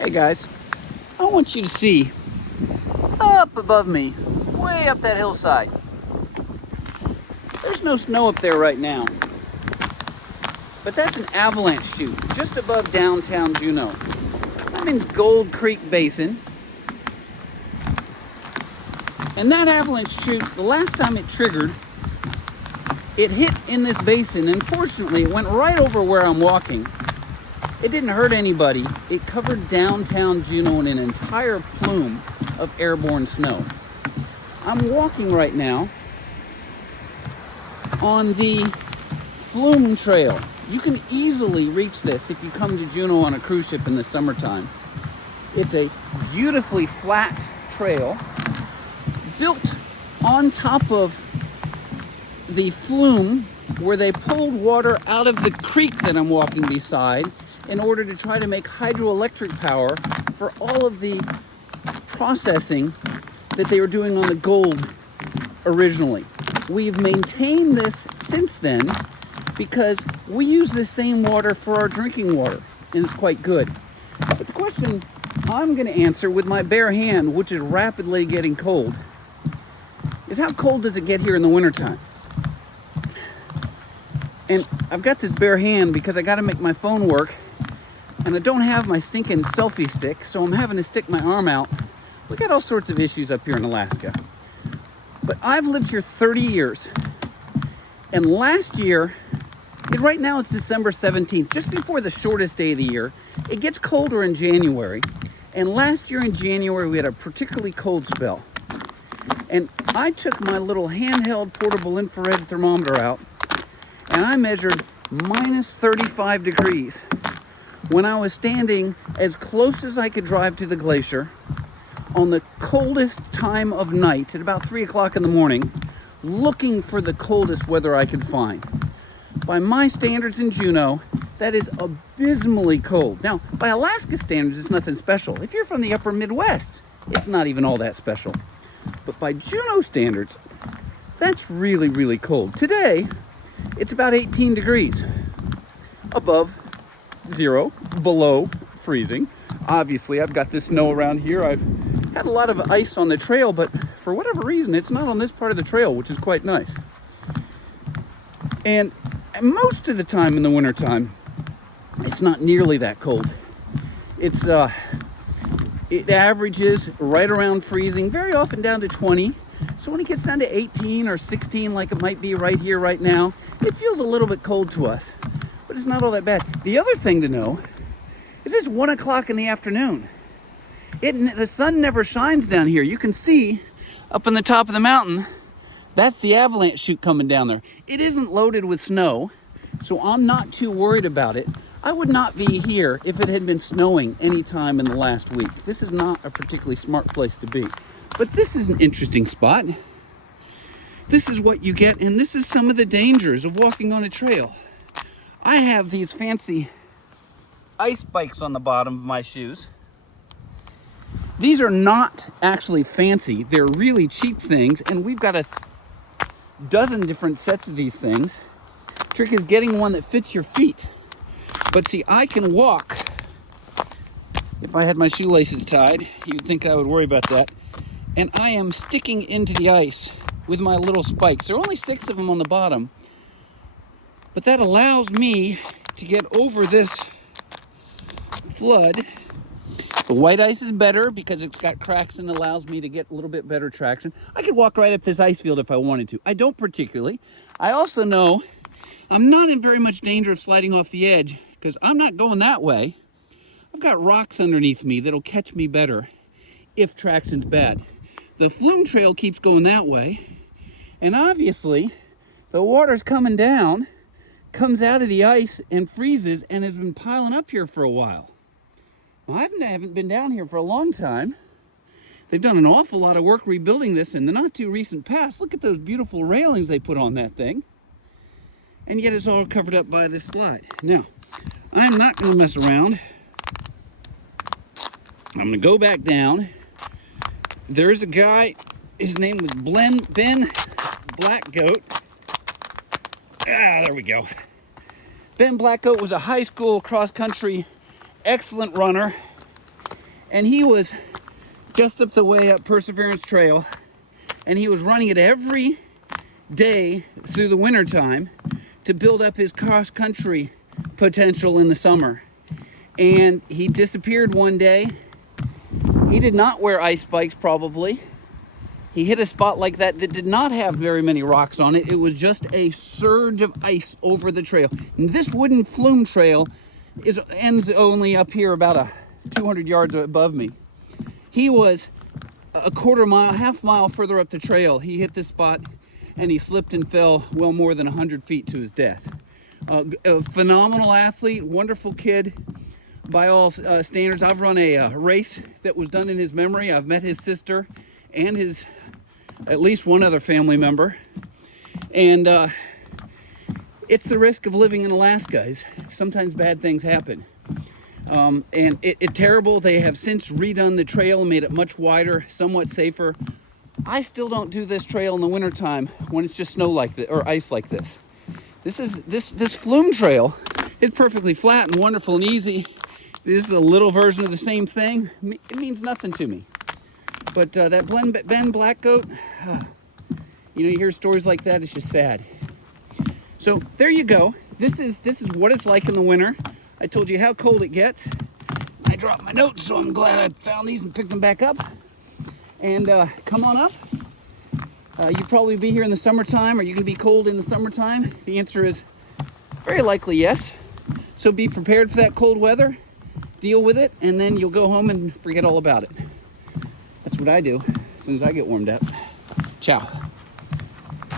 Hey guys, I want you to see up above me, way up that hillside. There's no snow up there right now, but that's an avalanche chute just above downtown Juneau. I'm in Gold Creek Basin, and that avalanche chute, the last time it triggered, it hit in this basin, and fortunately it went right over where I'm walking. It didn't hurt anybody. It covered downtown Juneau in an entire plume of airborne snow. I'm walking right now on the flume trail. You can easily reach this if you come to Juneau on a cruise ship in the summertime. It's a beautifully flat trail built on top of the flume where they pulled water out of the creek that I'm walking beside in order to try to make hydroelectric power for all of the processing that they were doing on the gold originally. We've maintained this since then because we use the same water for our drinking water, and it's quite good. But the question I'm going to answer with my bare hand, which is rapidly getting cold, is how cold does it get here in the wintertime? And I've got this bare hand because I got to make my phone work, and I don't have my stinking selfie stick, so I'm having to stick my arm out. We got all sorts of issues up here in Alaska. But I've lived here 30 years. And last year, right now it's December 17th, just before the shortest day of the year. It gets colder in January. And last year in January, we had a particularly cold spell. And I took my little handheld portable infrared thermometer out, and I measured minus 35 degrees when I was standing as close as I could drive to the glacier on the coldest time of night at about 3 o'clock in the morning, looking for the coldest weather I could find. By my standards in Juneau, that is abysmally cold. Now, by Alaska standards, it's nothing special. If you're from the upper Midwest, it's not even all that special. But by Juneau standards, that's really, really cold. Today, it's about 18 degrees above zero, below freezing. Obviously, I've got this snow around here. I've had a lot of ice on the trail, but for whatever reason, it's not on this part of the trail, which is quite nice. And most of the time in the wintertime, it's not nearly that cold. It averages right around freezing, very often down to 20. So when it gets down to 18 or 16, like it might be right here, right now, it feels a little bit cold to us, but it's not all that bad. The other thing to know is it's 1 o'clock in the afternoon. The sun never shines down here. You can see up on the top of the mountain, that's the avalanche chute coming down there. It isn't loaded with snow, so I'm not too worried about it. I would not be here if it had been snowing any time in the last week. This is not a particularly smart place to be. But this is an interesting spot. This is what you get, and this is some of the dangers of walking on a trail. I have these fancy ice spikes on the bottom of my shoes. These are not actually fancy. They're really cheap things, and we've got a dozen different sets of these things. Trick is getting one that fits your feet. But see, I can walk. If I had my shoelaces tied, you'd think I would worry about that. And I am sticking into the ice with my little spikes. There are only 6 of them on the bottom, but that allows me to get over this flood. The white ice is better because it's got cracks and allows me to get a little bit better traction. I could walk right up this ice field if I wanted to. I don't particularly. I also know I'm not in very much danger of sliding off the edge because I'm not going that way. I've got rocks underneath me that'll catch me better if traction's bad. The flume trail keeps going that way, and obviously the water's coming down, comes out of the ice and freezes, and has been piling up here for a while. Well, I haven't been down here for a long time. They've done an awful lot of work rebuilding this in the not too recent past. Look at those beautiful railings they put on that thing. And yet it's all covered up by this slide. Now, I'm not going to mess around. I'm going to go back down. There's a guy, his name was Ben Blackgoat. There we go. Ben Blackgoat was a high school cross-country excellent runner. And he was just up the way up Perseverance Trail, and he was running it every day through the winter time to build up his cross-country potential in the summer. And he disappeared one day. He did not wear ice spikes, probably. He hit a spot like that that did not have very many rocks on it. It was just a surge of ice over the trail. And this wooden flume trail ends only up here about 200 yards above me. He was a quarter mile, half mile further up the trail. He hit this spot and he slipped and fell well more than 100 feet to his death. A phenomenal athlete, wonderful kid by all standards. I've run a race that was done in his memory. I've met his sister and his at least one other family member. And it's the risk of living in Alaska. Sometimes bad things happen. And it's terrible. They have since redone the trail and made it much wider, somewhat safer. I still don't do this trail in the wintertime when it's just snow like this or ice like this. This flume trail is perfectly flat and wonderful and easy. This is a little version of the same thing. It means nothing to me. But that Ben Black Goat, you hear stories like that, it's just sad. So there you go. This is what it's like in the winter. I told you how cold it gets. I dropped my notes, so I'm glad I found these and picked them back up. And come on up. You'll probably be here in the summertime. Are you going to be cold in the summertime? The answer is very likely yes. So be prepared for that cold weather. Deal with it, and then you'll go home and forget all about it. That's what I do as soon as I get warmed up. Ciao.